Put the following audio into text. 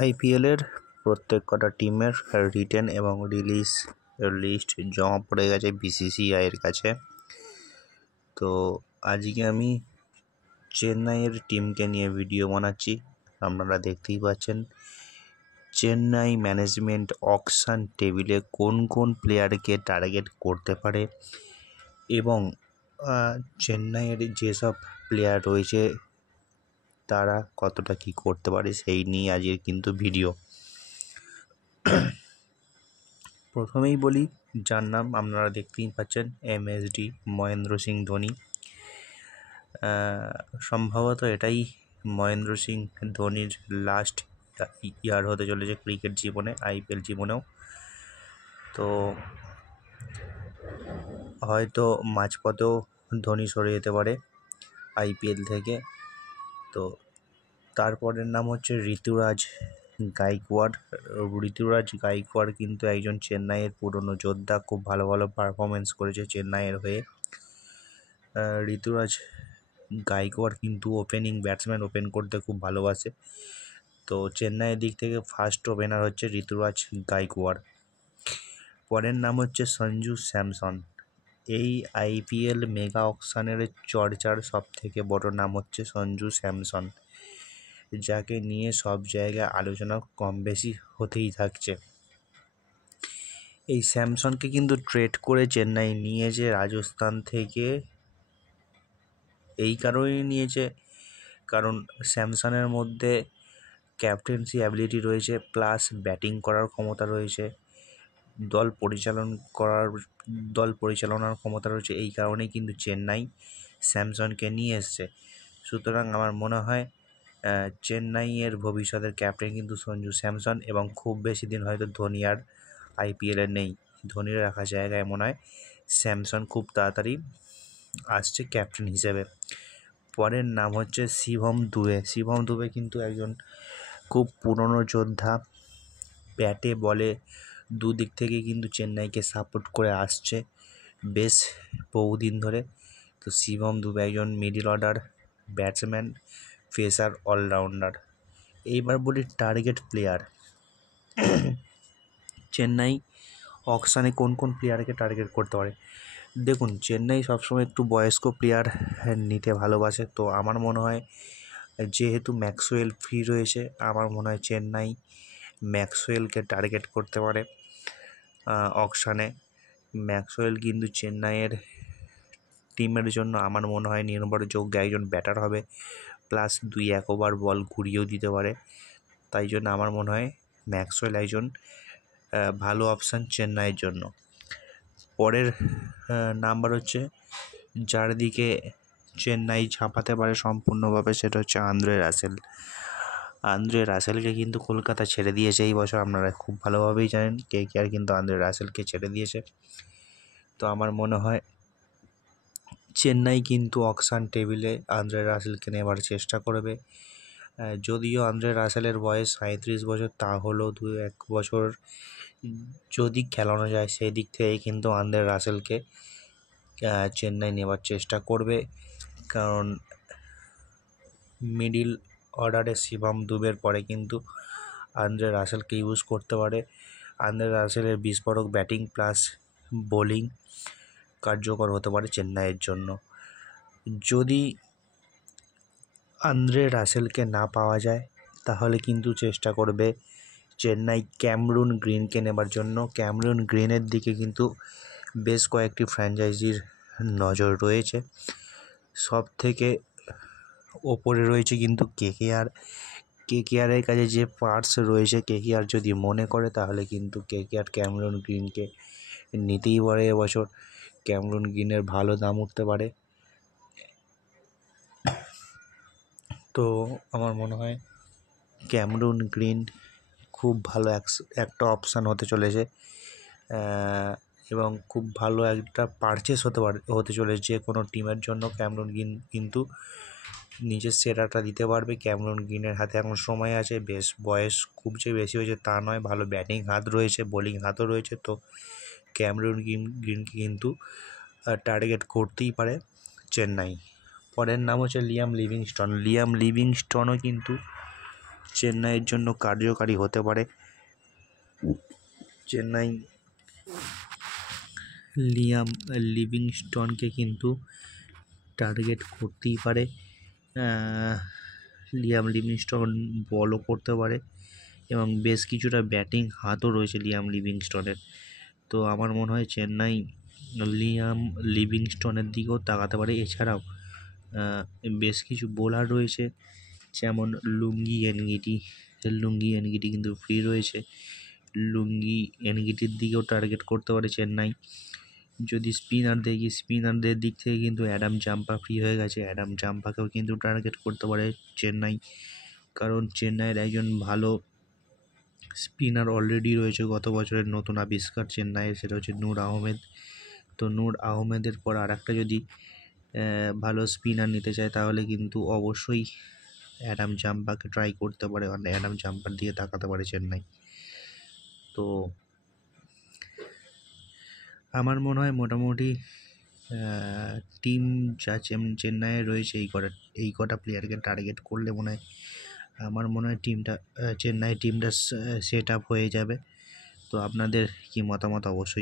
আইপিএলের প্রত্যেক কটা টিমের রিটেন এবং রিলিজ লিস্ট জমা পড়ে গেছে বিসিসিআইয়ের কাছে। তো আজকে আমি চেন্নাইয়ের টিমকে নিয়ে ভিডিও বানাচ্ছি। আপনারা দেখতেই পাচ্ছেন চেন্নাই ম্যানেজমেন্ট অকশন টেবিলে কোন কোন প্লেয়ারকে টার্গেট করতে পারে এবং চেন্নাইয়ের যেসব প্লেয়ার রয়েছে তারা কতটা কী করতে পারে সেই নিয়ে আজকের কিন্তু ভিডিও। প্রথমেই বলি, যার নাম আপনারা দেখতেই পাচ্ছেন এমএসডি মহেন্দ্র সিং ধোনি। সম্ভবত এটাই মহেন্দ্র সিং ধোনির লাস্ট ইয়ার হতে চলেছে ক্রিকেট জীবনে, আইপিএল জীবনেও। তো হয়তো মাঝপথেও ধোনি সরে যেতে পারে আইপিএল থেকে। তো তারপরের নাম হচ্ছে ঋতুরাজ গাইকোয়াড়। ঋতুরাজ গাইকোয়াড় কিন্তু একজন চেন্নাইয়ের পুরনো যোদ্ধা, খুব ভালো ভালো পারফরমেন্স করেছে চেন্নাইয়ের হয়ে। ঋতুরাজ গাইকোয়াড় কিন্তু ব্যাটসম্যান ওপেন করতে খুব ভালোবাসে। তো চেন্নাইয়ের দিক থেকে ফার্স্ট ওপেনার হচ্ছে ঋতুরাজ গাইকোয়াড়। পরের নাম হচ্ছে সঞ্জু স্যামসন। এই আইপিএল মেগা অকশনের চর্চার সব থেকে বড় নাম হচ্ছে সঞ্জু স্যামসন, যাকে নিয়ে সব জায়গায় আলোচনা কম বেশি হতেই থাকছে। এই স্যামসনকে কিন্তু ট্রেড করে চেন্নাই নিয়েছে রাজস্থান থেকে। এই কারণেই নিয়েছে কারণ স্যামসনের মধ্যে ক্যাপ্টেন্সি অ্যাবিলিটি রয়েছে, প্লাস ব্যাটিং করার ক্ষমতা রয়েছে, দল পরিচালনার ক্ষমতা রয়েছে। এই কারণেই কিন্তু চেন্নাই স্যামসনকে নিয়ে এসছে। সুতরাং আমার মনে হয় চেন্নাইয়ের ভবিষ্যতের ক্যাপ্টেন কিন্তু সঞ্জু স্যামসন, এবং খুব বেশি দিন হয়তো ধোনি আর আইপিএলে নেই। ধোনির রাখা জায়গায় মনে হয় স্যামসন খুব তাড়াতাড়ি আসছে ক্যাপ্টেন হিসেবে। পরের নাম হচ্ছে শিবম দুবে। শিবম দুবে কিন্তু একজন খুব পুরনো যোদ্ধা, ব্যাটে বলে দুদিক থেকে কিন্তু চেন্নাইকে সাপোর্ট করে আসছে বেশ বহুদিন ধরে। তো শিবম দুবে একজন middle order batsman, pacer, allrounder. এইবার বলি টার্গেট প্লেয়ার। চেন্নাই অকশানে কোন কোন প্লেয়ারকে টার্গেট করতে পারে? দেখুন, চেন্নাই সবসময় একটু বয়স্ক প্লেয়ার নিতে ভালোবাসে। তো আমার মনে হয় যেহেতু ম্যাক্সওয়েল ফ্রি রয়েছে, আমার মনে হয় চেন্নাই ম্যাক্সওয়েলকে টার্গেট করতে পারে অকশানে। ম্যাক্সওয়েল কিন্তু চেন্নাইয়ের টিমের জন্য আমার মনে হয় নির্ভরযোগ্য একজন ব্যাটার হবে, প্লাস 2-1 ওভার বল ঘুরিয়েও দিতে পারে। তাই জন্য আমার মনে হয় ম্যাক্সওয়েল একজন ভালো অপশান চেন্নাইয়ের জন্য। পরের নাম্বার হচ্ছে যার দিকে চেন্নাই ঝাঁপাতে পারে সম্পূর্ণভাবে, সেটা হচ্ছে আন্দ্রে রাসেল। আন্দ্রে রাসেলকে কিন্তু কলকাতা ছেড়ে দিয়েছে এই বছর, আপনারা খুব ভালোভাবেই জানেন। কেকেআর কিন্তু আন্দ্রে রাসেলকে ছেড়ে দিয়েছে। তো আমার মনে হয় চেন্নাই কিন্তু অকশন টেবিলে আন্দ্রে রাসেলকে নেবার চেষ্টা করবে। যদিও আন্দ্রে রাসেলের বয়স 37 বছর, তা হলেও 2-1 বছর যদি খেলানো যায় সেই দিক থেকে কিন্তু আন্দ্রে রাসেলকে চেন্নাই নেবার চেষ্টা করবে। কারণ মিডিল অর্ডারে শিবম দুবের পরে কিন্তু আন্দ্রে রাসেলকে ইউজ করতে পারে। আন্দ্রে রাসেলের বিস্ফোরক ব্যাটিং প্লাস বোলিং কার্যকর হতে পারে চেন্নাইয়ের জন্য। যদি আন্দ্রে রাসেলকে না পাওয়া যায় তাহলে কিন্তু চেষ্টা করবে চেন্নাই ক্যামরুন গ্রিনকে নেবার জন্য। ক্যামরুন গ্রিনের দিকে কিন্তু বেশ কয়েকটি ফ্র্যাঞ্চাইজির নজর রয়েছে। সব থেকে ওপরে রয়েছে কিন্তু কেকেআরের কাছে যে পার্টস রয়েছে, কেকেআর যদি মনে করে তাহলে কিন্তু কেকেআর ক্যামরুন গ্রিনকে নিতেই পারে এবছর। ক্যামরুন গ্রিনের ভালো দাম উঠতে পারে। তো আমার মনে হয় ক্যামরুন গ্রিন খুব ভালো একটা অপশান হতে চলেছে, এবং খুব ভালো একটা পারচেস হতে চলেছে যে কোনো টিমের জন্য। ক্যামরুন গ্রিন কিন্তু নিজের সেরাটা দিতে পারবে। ক্যামরুন গ্রিনের হাতে এখন সময় আছে, বেশ বয়স খুব যে বেশি হয়েছে তা নয়, ভালো ব্যাটিং হাত রয়েছে, বোলিং হাতও রয়েছে। তো ক্যামরুন গ্রিনকে কিন্তু টার্গেট করতেই পারে চেন্নাই। পরের নাম হচ্ছে লিয়াম লিভিংস্টন। লিয়াম লিভিংস্টনও কিন্তু চেন্নাইয়ের জন্য কার্যকারী হতে পারে। চেন্নাই লিভিংস্টনকে কিন্তু টার্গেট করতেই পারে। লিভিংস্টন বলও করতে পারে এবং বেশ কিছুটা ব্যাটিং হাতও রয়েছে লিভিংস্টনের। তো আমার মনে হয় চেন্নাই লিভিংস্টনের দিকেও তাকাতে পারে। এছাড়াও বেশ কিছু বোলার রয়েছে, যেমন লুঙ্গি এনগিটি কিন্তু ফ্রি রয়েছে। লুঙ্গি এনগিটির দিকেও টার্গেট করতে পারে চেন্নাই। যদি স্পিনারদের দিক থেকে কিন্তু অ্যাডাম জাম্পা ফ্রি হয়ে গেছে, অ্যাডাম জাম্পাকেও কিন্তু টার্গেট করতে পারে চেন্নাই, কারণ চেন্নাইয়ের একজন ভালো স্পিনার অলরেডি রয়েছে, গত বছরের নতুন আবিষ্কার চেন্নাইয়ের, সেটা হচ্ছে নূর আহমেদ। তো নূর আহমেদের পর আর একটা যদি ভালো স্পিনার নিতে চায় তাহলে কিন্তু অবশ্যই অ্যাডাম জাম্পাকে ট্রাই করতে পারে, মানে অ্যাডাম জাম্পার দিকে তাকাতে পারে চেন্নাই। তো আমার মনে হয় মোটামুটি টিম যা চেন্নাইয়ে রয়েছে এই কটা প্লেয়ারকে টার্গেট করলে আমার মনে হয় চেন্নাই টিমটা সেট আপ হয়ে যাবে। তো আপনাদের কি মতামত অবশ্যই